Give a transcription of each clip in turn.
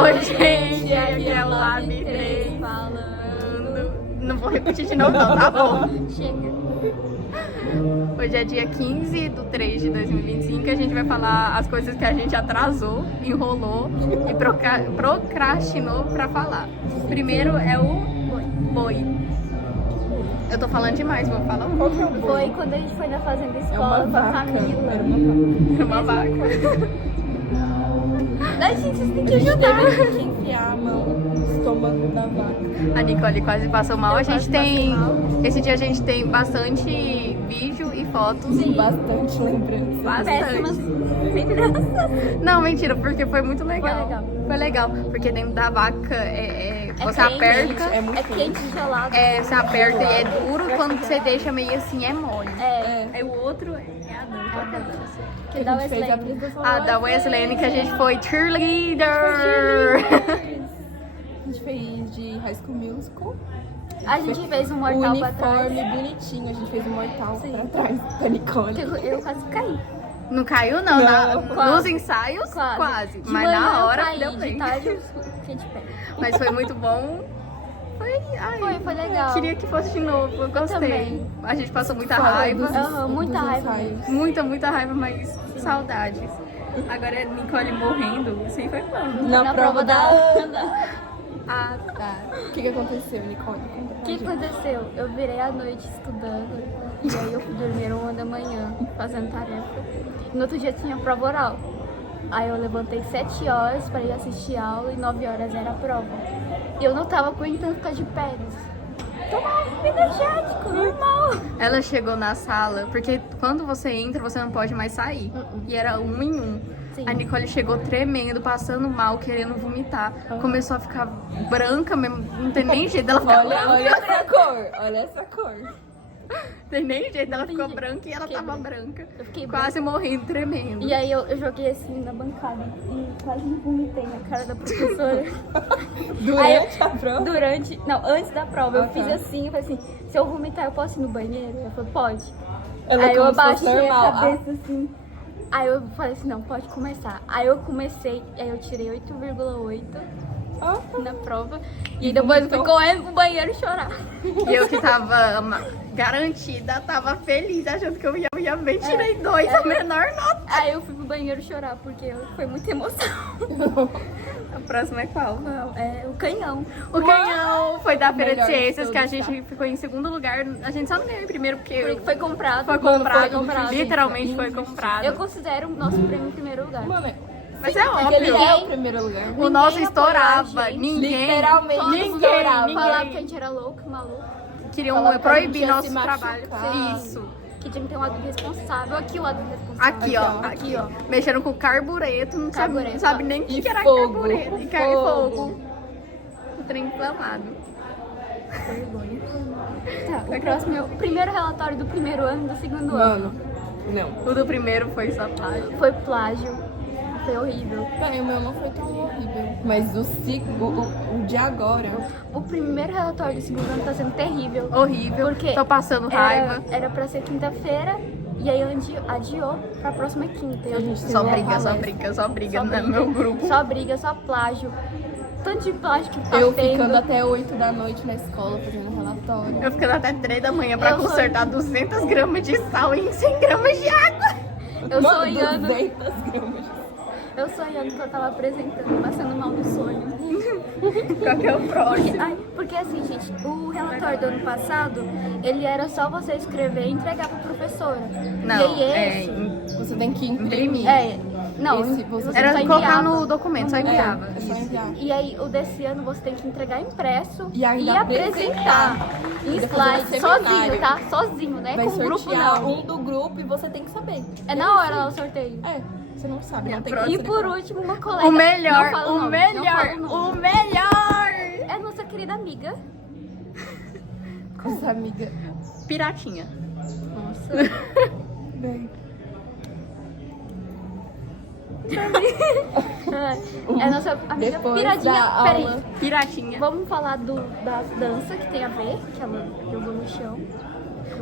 Oi, gente, aqui é o Lab 3 falando. Não vou repetir de novo, não, tá bom? Chega. Hoje é dia 15 de 3 de 2025 e a gente vai falar as coisas que a gente atrasou, enrolou e procrastinou pra falar. Primeiro é o boi. Eu tô falando demais, vou falar um. Foi quando a gente foi na fazenda escola com a Camila. Era uma vaca. Daí vocês têm que A gente ajudar. teve que enfiar a mão no estômago da vaca. A Nicole quase passou mal. Eu A gente quase tem. passei mal. Esse dia a gente tem bastante vídeo e fotos. Sim. Bastante lembrança. Péssimas Bastante. lembranças. Não, mentira, porque foi muito legal. Foi legal. Foi legal, porque dentro da vaca você quente, aperta. É muito quente e gelado. Você aperta e é duro, quando você deixa meio assim é mole. É. Aí o outro é a dança. Qual que é a dança? Que dá o A gente fez a Wesley. apresentação A da Wesley, que a gente foi cheerleader. A gente fez de High School Musical. A gente fez um O mortal pra trás. uniforme bonitinho, a gente fez um mortal Sim. pra trás da Nicole. Eu quase caí. Não caiu, não. Não, Nos quase. ensaios, quase. De Mas manhã na hora eu caí, deu de bem. tarde eu fiquei de pé. Mas foi muito bom. Foi legal. Queria que fosse de novo, eu gostei. também. A gente passou muita Fora raiva. dos- Aham, muita dos raiva ensaios. Muita raiva, mas saudades. Agora é Nicole morrendo. Isso foi quando? Na prova da Ana. Ah, tá. O que aconteceu, Nicole? Conta O pra que gente. aconteceu? Eu virei à noite estudando e aí eu fui dormir 1 da manhã fazendo tarefa. E no outro dia tinha prova oral. Aí eu levantei 7 horas para ir assistir aula e 9 horas era a prova. E eu não tava aguentando ficar de pé. Tomar um energético, normal. Ela chegou na sala, porque quando você entra, você não pode mais sair. E era um em um. Sim. A Nicole chegou tremendo, passando mal, querendo vomitar. Começou a ficar branca mesmo. Não tem nem jeito dela ficar branca. Olha essa cor, olha essa cor. Tem nem jeito, ela ficou jeito. branca e ela Fiquei tava branca. branca. Eu fiquei Quase morrendo, tremendo. E aí eu joguei assim na bancada e quase me vomitei na cara da professora. Durante a prova? Não, antes da prova, eu Ah, fiz tá. assim, eu falei assim, se eu vomitar eu posso ir no banheiro? Ela falou, pode. Ela Aí eu como se fosse abaixei a normal. cabeça assim. Aí eu falei assim, não, pode começar. Aí eu comecei, aí eu tirei 8,8 na prova. E depois eu fui correndo pro banheiro chorar. E eu que tava garantida, tava feliz, achando que eu ia bem, tirei 2, a menor nota. Aí eu fui pro banheiro chorar, porque foi muita emoção. A próxima é qual? Não, é o canhão. O canhão foi da Feira de Melhor de Ciências, que a todos, gente ficou em segundo lugar. A gente só não ganhou em primeiro porque Foi comprado. foi comprado, Foi comprado. literalmente foi comprado. Eu considero o nosso prêmio em primeiro lugar. Mano, Mas é porque ele óbvio. é o primeiro lugar. O nosso Ninguém estourava, apoiou a gente. ninguém, Literalmente ninguém, estourava. Falava que a ninguém. gente era louco, maluco. Queriam Falava que a gente proibir ia nosso se trabalho. machucar. Isso. Que tinha que ter um lado responsável. Aqui o lado responsável. Aqui, ó. Aqui, ó. Mexeram com carbureto, não Carbureto, sabe ó. nem o que E que era fogo. carbureto. E fogo. O trem inflamado. Vergonha. Tá, o próximo é o primeiro relatório do primeiro ano e do segundo ano. Mano, não. O do primeiro foi só plágio. Foi plágio. Foi horrível. Bem, o meu não foi tão horrível. Mas o de agora. O primeiro relatório do segundo ano tá sendo terrível. Horrível. Porque Tô passando raiva. Era pra ser quinta-feira e aí adiou pra próxima quinta. E a gente Só teve uma briga, só palestra. briga, só briga Só no briga, meu grupo. Só briga, só plágio. Tanto de plágio que tá Eu tendo. ficando até 8 da noite na escola fazendo relatório. Eu ficando até 3 da manhã pra Eu sou- consertar 200 gramas de sal em 100 gramas de água. Eu Mano, sonhando. 200 gramas. Eu sonhando que eu tava apresentando, passando mal no sonho. Qual que é o próximo? Porque assim, gente, o relatório do ano passado, ele era só você escrever e entregar pra professora. Não, e aí esse... Você tem que imprimir. Não, Esse você Era só colocar enviava. no documento, só enviava. É só enviar. E aí, o desse ano você tem que entregar impresso E ainda apresentar em Ainda fazer um slide, seminário. sozinho, tá? Sozinho, né? Vai Com o grupo sortear não. um do grupo e você tem que saber. É na hora lá o sorteio. É, você não sabe, não tem próxima. E como por você último, uma colega. O melhor, não fala o nome, melhor, não fala nome. o melhor! É a nossa querida amiga. com essa amiga. Piratinha. Nossa. Bem, É a nossa amiga Depois piradinha. da Peraí. Piratinha. Vamos falar da dança que tem a ver, que ela jogou no chão.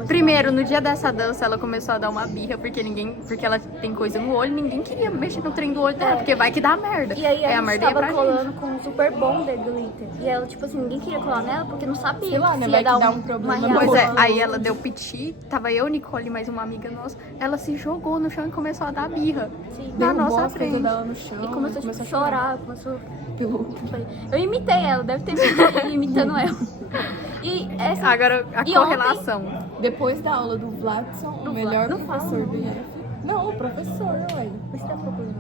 Primeiro, no dia dessa dança, ela começou a dar uma birra porque ela tem coisa no olho, ninguém queria mexer no trem do olho dela, porque vai que dá merda. E aí a a merda gente ia tava pra colando gente. com um super bonder glitter. E ela, tipo assim, ninguém queria colar nela porque não sabia Sei lá, né, se vai ia que dar dá um problema uma no Pois é, reação. aí ela deu piti, tava eu, Nicole e mais uma amiga nossa, ela se jogou no chão e começou a dar birra. Sim. Na Derrubou nossa as coisas frente. dela no chão. E começou tipo, a chorar, começou... Pelo... Eu imitei ela, deve ter vídeo imitando ela. E essa... Agora, a E correlação. Depois da aula do Vladson, o melhor Não professor fala, do IF. Não, o professor, ué. Você tá procurando?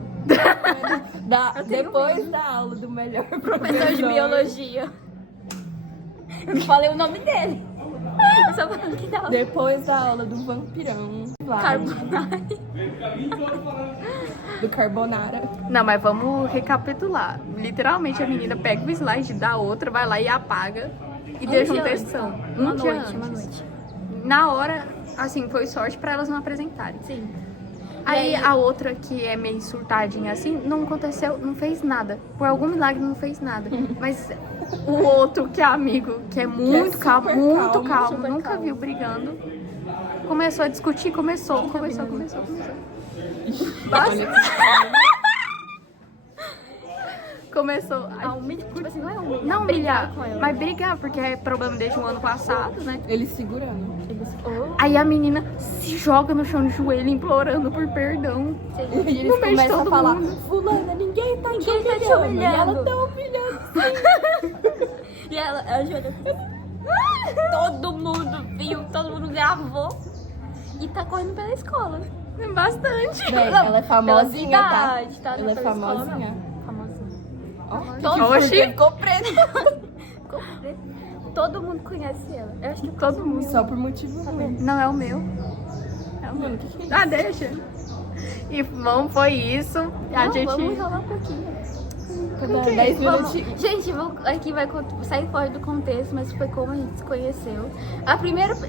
Depois da aula do melhor Professor de biologia. Eu não falei o nome dele. Eu só falei que tava... Depois da aula do vampirão. Vlad, Carbonara. do Carbonara. Não, mas vamos recapitular. Literalmente a menina pega o slide da outra, vai lá e apaga e deixa um dia textão. antes, Um dia antes. Uma noite. Na hora, assim, foi sorte pra elas não apresentarem. Sim. Aí E aí- a outra que é meio surtadinha assim, não aconteceu, não fez nada. Por algum milagre não fez nada. Mas o outro que é amigo, que é muito super calmo, muito calmo, calmo, super nunca calmo. viu brigando. Começou a discutir, começou. Olha Começou. A humilhar, tipo assim, não é humilhar. Não humilhar, com ela. mas brigar, porque é problema desde o ano passado, né? ele segurando. Eles... Oh, Aí a menina se joga no chão de joelho, implorando por perdão. sim. E eles No meio de começam a todo falar, mundo. fulana, ninguém tá te Ninguém tá te humilhando. E humilhando. ela tá humilhando. E ela jura. Todo mundo viu, todo mundo gravou. E tá correndo pela escola. Bastante. Véi, ela é famosinha, Pela tá? cidade, tá? Ela é Pela escola, famosinha. não. Famosinha. Ó, Todo Oxi. ficou preto. Ficou preto. Todo mundo conhece ela. Eu acho que Todo mundo. Só por motivo ruim. Não é o meu. É o meu. Mano, o que é isso? Ah, deixa. E bom, foi isso. A Não, gente. vamos enrolar um pouquinho. Cada 10 Vamos. minutinhos. Gente, aqui vai sair fora do contexto, mas foi como a gente se conheceu.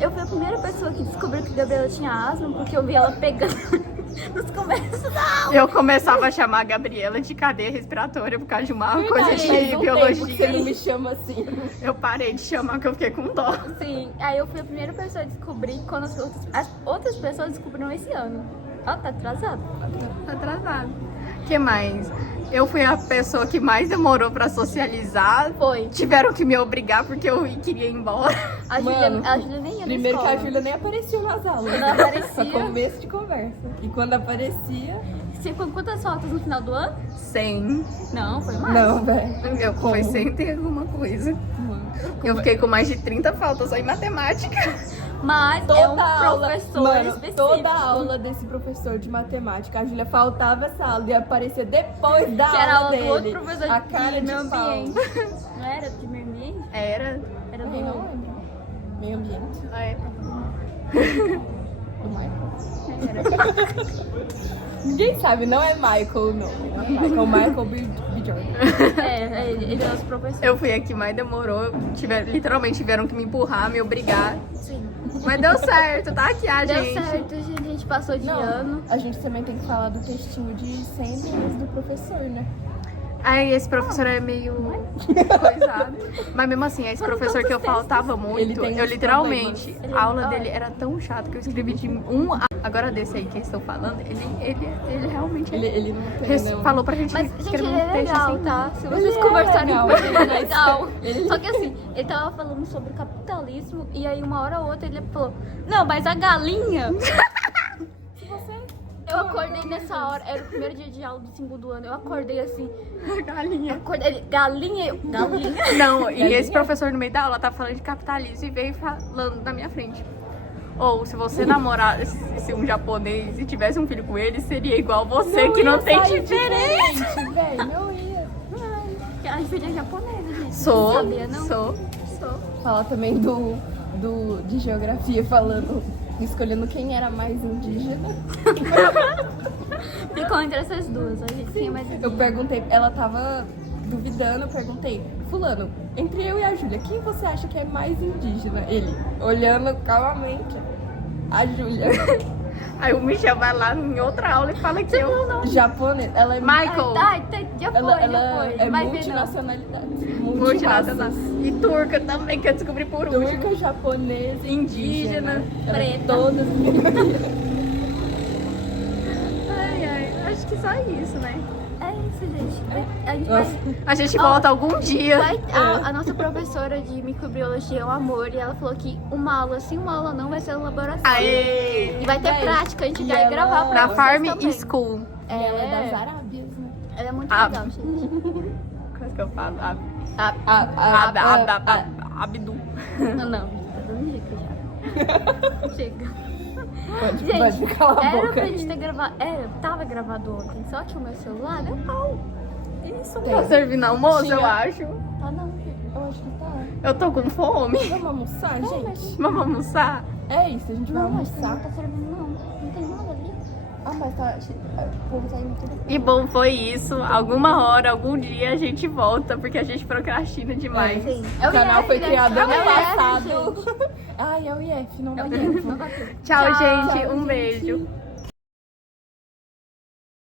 Eu fui a primeira pessoa que descobriu que Gabriela tinha asma, porque eu vi ela pegando nos começos da aula. Eu começava a chamar a Gabriela de cadeia respiratória por causa de uma coisa Faz de um tempo que você biologia. não me chama assim. Eu parei de chamar porque eu fiquei com dó. Sim, aí eu fui a primeira pessoa a descobrir quando as outras pessoas descobriram esse ano. Ó, tá atrasado. Atrasado. O que mais? Eu fui a pessoa que mais demorou pra socializar. Foi. Tiveram que me obrigar porque eu queria ir embora. A Mano, Júlia nem ia na Primeiro que escola. a Júlia nem apareceu nas aulas. Não aparecia. Só começo de conversa. E quando aparecia... Você ficou com quantas fotos no final do ano? 100. Não, foi mais. Não, velho. Eu Como? fui sem ter alguma coisa. Eu fiquei com mais de 30 faltas só em matemática. Mas é um professor Mano, específico. toda a aula desse professor de matemática, a Júlia faltava essa aula e aparecia depois da Que era a aula aula do outro dele. professor A de cara de meio pau. ambiente. Não era de meio ambiente? Era. Era Eu do não lembro. Meio ambiente. É. Do Michael. Ninguém sabe, não é Michael, não. Não é Michael B. Jordan. ele é os professores. Eu fui a que mais demorou. Literalmente tiveram que me empurrar, me obrigar. Sim. Mas deu certo, tá aqui a Deu gente. certo, gente. A gente passou de ano. A gente também tem que falar do textinho de 100 dias do professor, né? Aí esse professor é meio coisado. Mas mesmo assim, esse professor que eu faltava Ele muito, tem eu uns literalmente, problemas. a aula dele era tão chata que eu escrevi de 1 a... Agora desse aí que eu estou falando, ele realmente Ele não tem, não. falou pra gente Mas, gente, escrever ele um é texto legal, assim. tá? Se Ele vocês é conversarem legal. com ele, ele é legal. Só que assim, ele tava falando sobre capitalismo e aí uma hora ou outra ele falou, não, mas a galinha... Eu acordei nessa hora, era o primeiro dia de aula do 5º ano, eu acordei assim, Galinha. acordei, galinha, galinha. Não, e esse professor no meio da aula tá falando de capitalismo e veio falando na minha frente. Ou se você namorasse um japonês e tivesse um filho com ele, seria igual você, que não tem diferença. Velho, não ia. A filha é japonesa, gente. Sou, Não sabia, não? sou. Falar também de geografia, falando, escolhendo quem era mais indígena. Ficou entre essas duas, a gente tinha mais... Eu perguntei, ela tava duvidando, eu perguntei, fulano, entre eu e a Júlia, quem você acha que é mais indígena? Ele, olhando calmamente, a Júlia. Aí o Michel vai lá em outra aula e fala que eu. Japonês, ela é Michael. Ai, de Já foi, Ela é Vai ver, não. multinacionalidade. Multinacional. E turca também, que eu descobri por último. Turca, japonesa, Indígena, Ela é preta. todas Ai, acho que só isso, né? É isso, gente. A gente Nossa. A gente volta algum dia. a nossa professora de microbiologia é um amor e ela falou que uma aula sim, uma aula não vai ser um laboratório. Aê! E vai ter Véi, prática, a gente e vai ela- gravar pra Na vocês Farm também. School. Ela é das Arábias, né? Ela é muito Ah. legal, gente. Como é que eu falo? Abdu. Não, tá dando dica já. Chega. Pode Gente, calar a era boca. pra gente ter gravado. Tava gravado ontem, só que o meu celular deu pau. Isso, Tá servindo almoço, eu Tinha- acho. tá não. Eu acho que tá. Eu tô com fome. Vamos almoçar, gente? Vamos almoçar? É isso, a gente vai Não, acho que não almoçar. tá servindo não. Não tem nada ali. Ah, mas tá. O povo tá indo tudo. E bom, foi isso. Alguma hora, algum dia a gente volta, porque a gente procrastina demais. Sim. O canal foi criado ano É o IF, passado. Ai, é o IF, não vai gente. IF. Não bateu. Tchau, Tchau, gente. Tchau, Um gente. beijo.